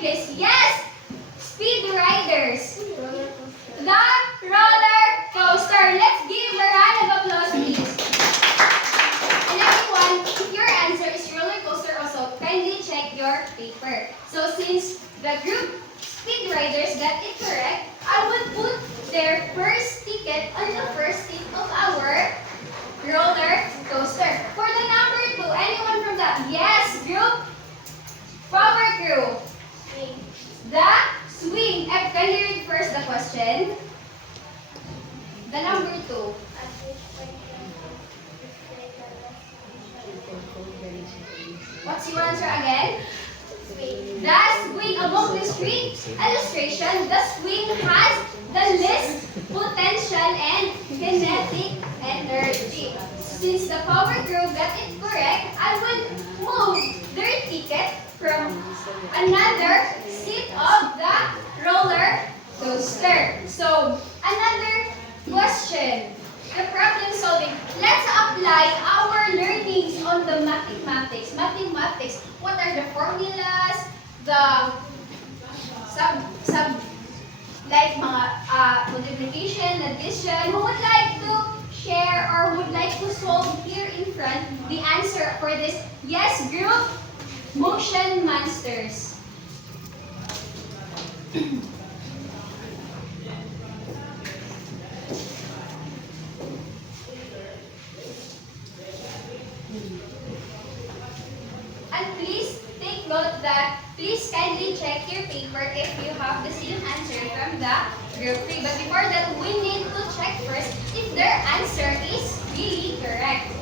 please. Yes! Speed Riders. The roller coaster. Let's give a round of applause, please. And everyone, if your answer is roller coaster also, kindly check your paper. So since the group Speed Riders got it correct, I would put their first ticket on the first seat of our roller coaster. For the number 2, anyone from the yes group? Power crew. The swing. Can you read first the question? The number 2. What's your answer again? The swing along the street. Illustration. The swing has the least potential and kinetic energy. Since the power crew got it correct, I will move their ticket from another seat of the roller coaster. So, another question. The problem solving. Let's apply our learnings on the mathematics. Mathematics. What are the formulas? The like mga multiplication, addition. Who would like to share or would like to solve here in front the answer for this yes group? Motion monsters. And please take note that please kindly check your paper if you have the same answer from the group 3. But before that, we need to check first if their answer is really correct.